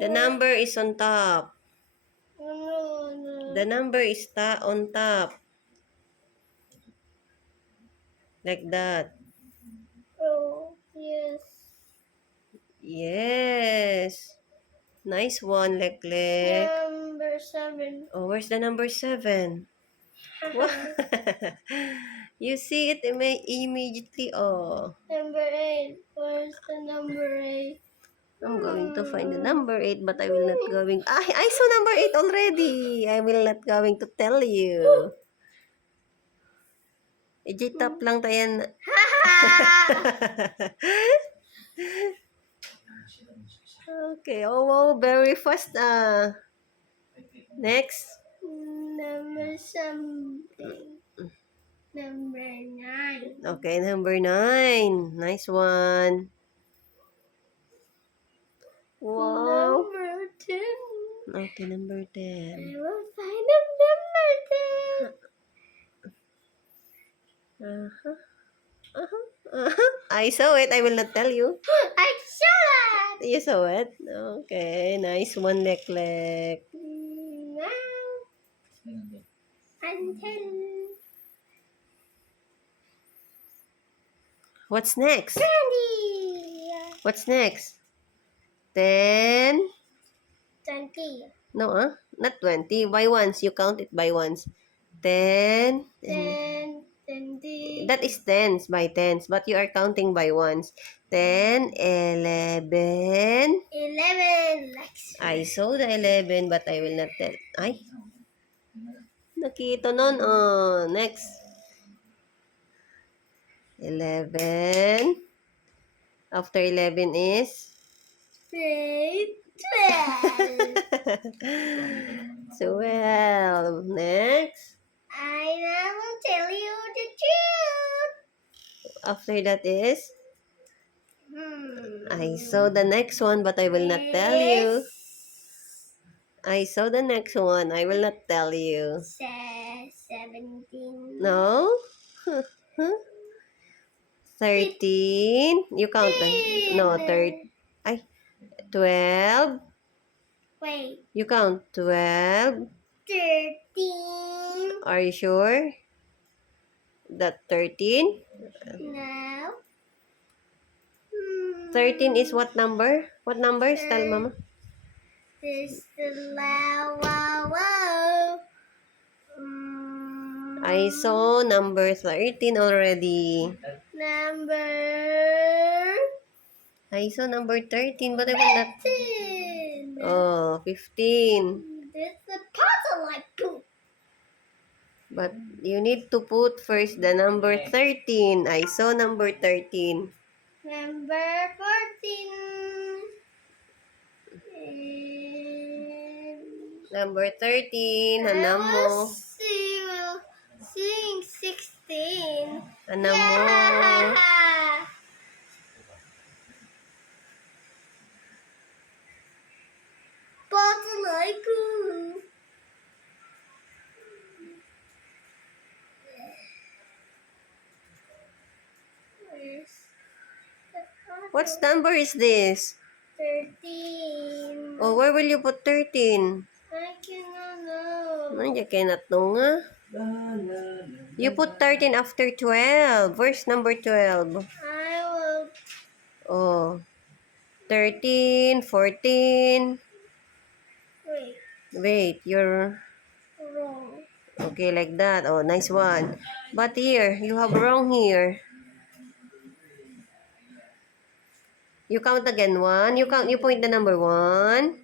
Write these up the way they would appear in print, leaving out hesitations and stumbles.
The number is on top. No. The number is on top. Like that. Oh, yes. Yes. Nice one, Leclerc. Number 7. Oh, where's the number 7? Wow. You see it immediately. Oh. Number 8. Where's the number 8? I'm going to find the number 8, but I will not going. I saw number 8 already. I will not going to tell you. Tap lang tayo. Okay. Oh, wow. Very fast. Next. Number something. Number 9. Okay, number 9. Nice one. Wow. Number 10. Okay, number I 10. will find a number 10. Uh-huh. Uh-huh. Uh-huh. I saw it. I will not tell you. I saw that. You saw it? Okay. Nice one, Leclerc. Until What's next? 20. What's next? 10? 20. No, not 20. By ones. You count it by ones. 10. 10. 20. That is tens, by tens. But you are counting by ones. 10, 11. 11. I saw the 11, but I will not tell. Ay, nakita nun. Oh, next. 11. After 11 is? 12. 12. Next. I will tell you the truth. After that is? I saw the next one, but I will not tell you. I saw the next one. I will not tell you. 17. No? 13. You count them. No, 12. Wait. You count 12. 13. Are you sure? That 13? No. 13 is what number? What numbers? Tell Mama. This the wow. I saw number 13 already. I saw number 13, but I will not. 15. Oh, 15. This the puzzle like poop. But you need to put first the number 13. I saw number 13. Number 14. And Number 13. Hanam mo. seeing 16. Hanam mo. Yeah. Puzzle like poop. What number is this? 13. Oh, where will you put 13? I cannot know. No, you cannot know nga. You put 13 after 12. Where's number 12? I will. Oh, 13, 14. Wait, you're... Wrong. Okay, like that. Oh, nice one. But here, you have wrong here. You count again, 1. You point the number 1.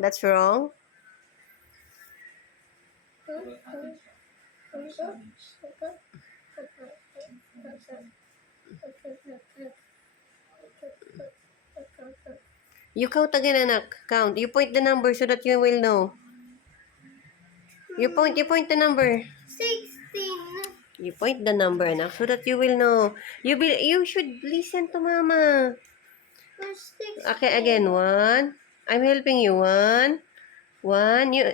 That's wrong. You count again, anak. Count. You point the number so that you will know. You point the number. 16. You point the number, anak, so that you will know. You should listen to Mama. 16. Okay, again, 1. I'm helping you. 1. 1. You...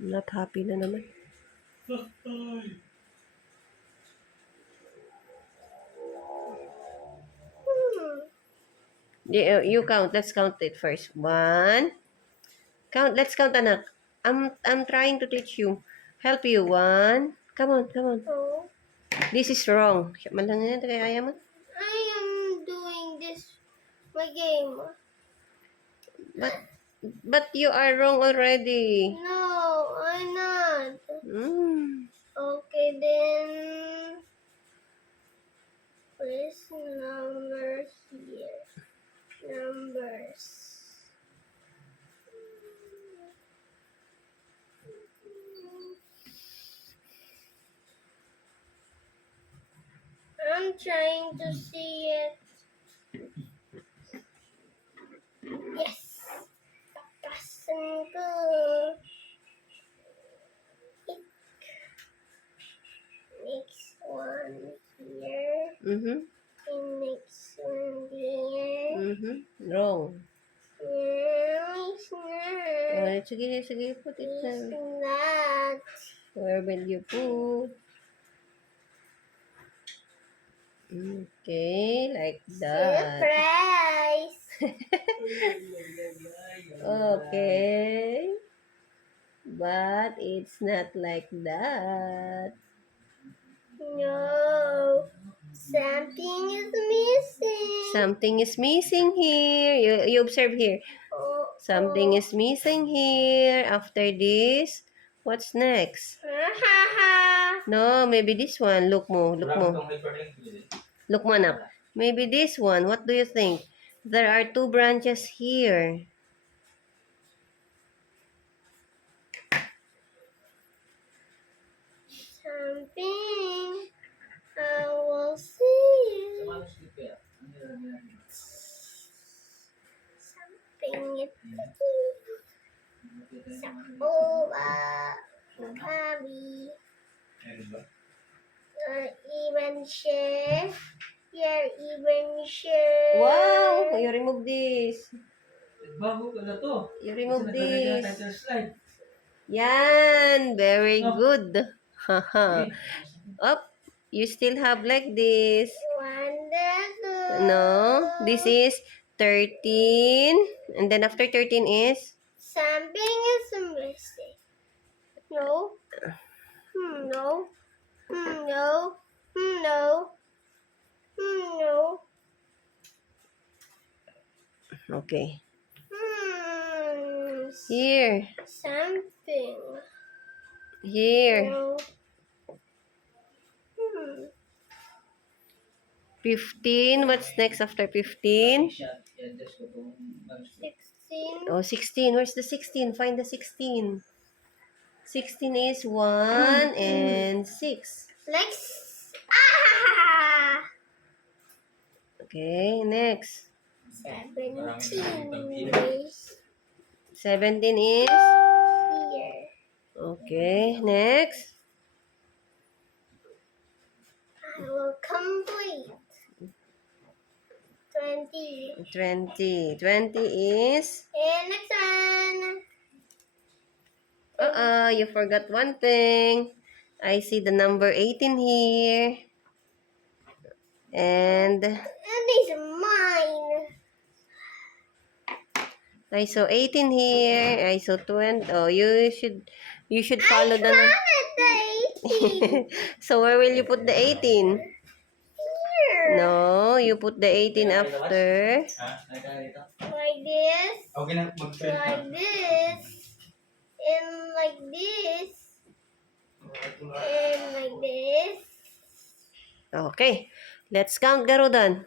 Not happy na naman. You count. Let's count it first. 1. Count. Let's count, anak. I'm trying to teach you. Help you. 1. Come on, come on. Oh, This is wrong. Malang yan, kaya ayaw mo. I am doing this my game. But you are wrong already. No, I'm not. Mm. Okay, then where's numbers here? Numbers. I'm trying to see it. Yes. Papasan ko. Next one here. Mm-hmm. And next one here. Mm-hmm. Wrong. No, it's not. Oh, sige, sige. Put it It's there. not. Where will you put? Okay, like that. Surprise! Okay. But it's not like that. No. Something is missing. Something is missing here. You observe here. Oh, Something is missing here. After this, what's next? No, maybe this one. Look mo, look mo. Look mo, anak. Maybe this one. What do you think? There are 2 branches here. Something. I will see. Something is Bobby. Even share. You're even share. Wow! You remove this. Bago ka na to. You remove Kasi nakalagay this. na title slide. Yan! Very Oh. good. Haha. Up. You still have like this. Wonderful. No? This is 13. And then after 13 is? Something is missing. No. No. No. No. No. Okay. Hmm. Here. Something. Here. No. 15. What's next after 15? Siya, i-adjust ko itong manuscript. 16. Oh, 16. Where's the 16? Find the 16. 16 is 1 and 6. Lex. Ah! Okay, next. 17 is 17 is? here. Okay, next. I will complete. 20. 20. 20 is? And next one. You forgot one thing. I see the number 18 here. And And it's mine. I saw 18 here. I saw 20. Oh, you should follow the Planet 18. So where will you put the 18? Here. No, you put the 18 after. Ha? Nakakaya dito? Like this. Okay na, mag-print ka. Like this. And like this. And like this. Okay. Let's count, Garudan.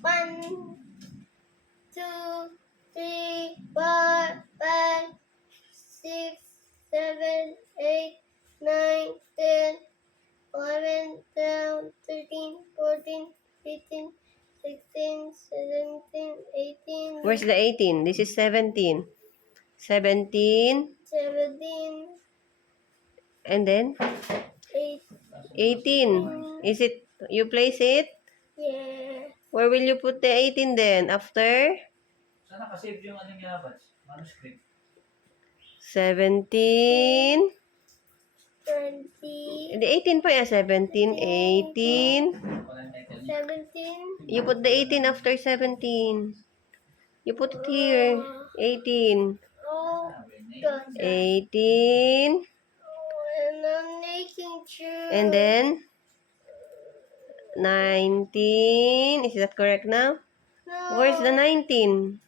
1, 2, 3, 4, 5, 6, 7, 8, 9, 10, 11, 12, 13, 14, 15, 16, 17, 18, Where's the 18? This is 17. 17. 17, And then 8. 18. Is it, you place it? Yeah. Where will you put the 18 then? After? Sana kasave yung ano niya, Bats? Manuscript. 17. 20, The 18 pa yan. 17, 18. Walang title niya. 17. You put the 18 after 17. You put it here. 18. Oh, Sabi na God. 18. And I'm making sure. And then 19. Is that correct now? No, Where's the 19?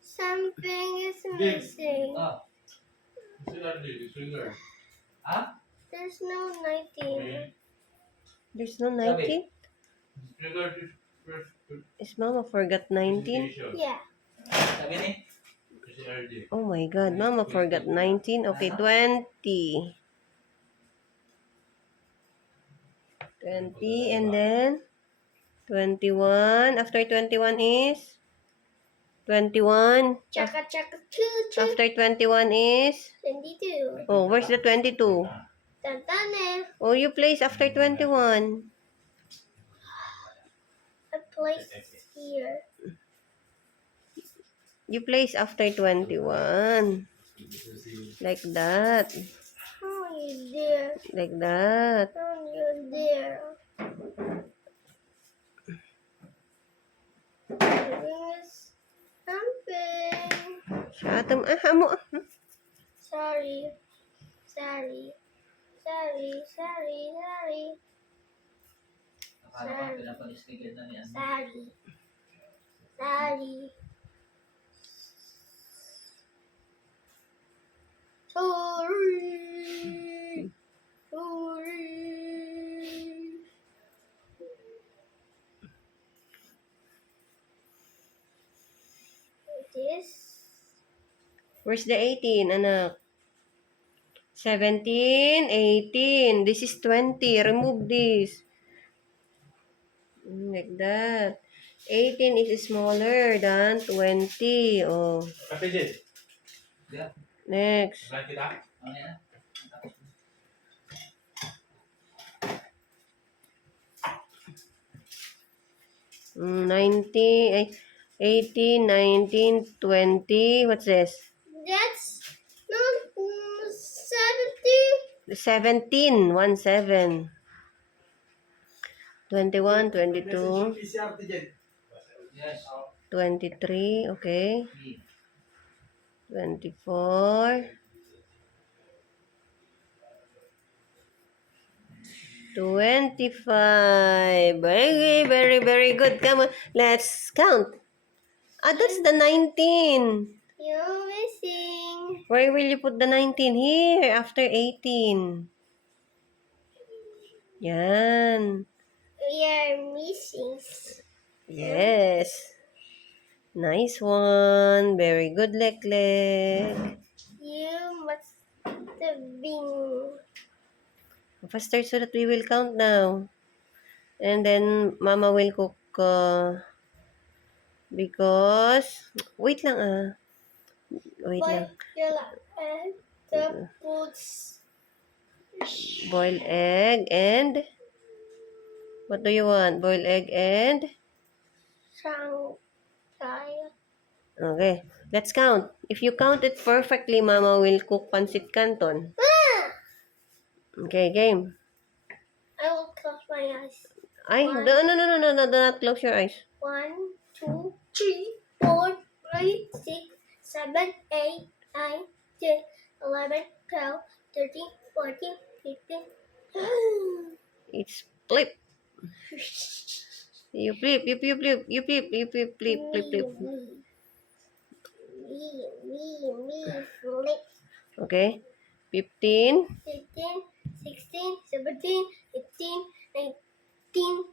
something is missing. Oh. Ha? There's no 19. There's no 19? Is Mama forgot 19? Yeah. Sabi ni? Oh my God, Mama forgot 19. Okay, 20. 20 and then 21. After 21 is 21. Chaka chaka choo choo. After 21 is 22. oh, where's the 22? Tantane. Oh, you place after 21. A place here. You place after 21. Like that. How are you there? Like that. How are you there? There's something. Shatam mo. Sorry. Sorry. Sorry. Sorry. Sorry. Akala ko pinapalis-tigil na niyan. Sorry. Sorry. Sorry. Sorry. This. Where's the 18, anak? 17, 18. This is 20. Remove this. Like that. 18 is smaller than 20. Oh. Yeah. Next. Ano yan? Tapos na. 90, 18, 19, 20. What's this? That's not 70. 17. 17. 21, 22, Yes. 23. Okay. E. 24. 25. Very good. Come on. Let's count. That's the 19. You're missing. Where will you put the 19? Here, after 18. Yan. We are missing. Yes. Nice one. Very good, Lek. You must have been. Faster so that we will count now. And then, Mama will cook because... Wait lang Wait lang. But you like the boots. Boiled egg and... What do you want? Boiled egg and... Shanghai. Okay. Let's count. If you count it perfectly, Mama will cook pancit canton. Okay, game. I will close my eyes. Ay, no. Do not close your eyes. 1, 2, 3, 4, 5, 6, 7, 8, 9, 10, 11, 12, 13, 14, 15. It's flip. You flip. Flip. Me, flip. Okay. 15. 15, 16, 17, 18, 19,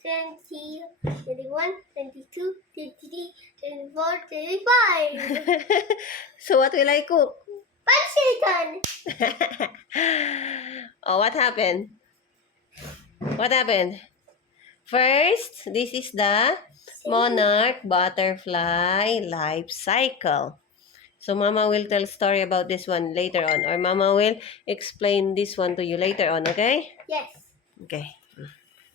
20, 21, 22, 23, 24, 25. So, what will I cook? Pancit. Oh, what happened? First, this is the monarch butterfly life cycle. So, Mama will tell story about this one later on. Or Mama will explain this one to you later on, okay? Yes. Okay.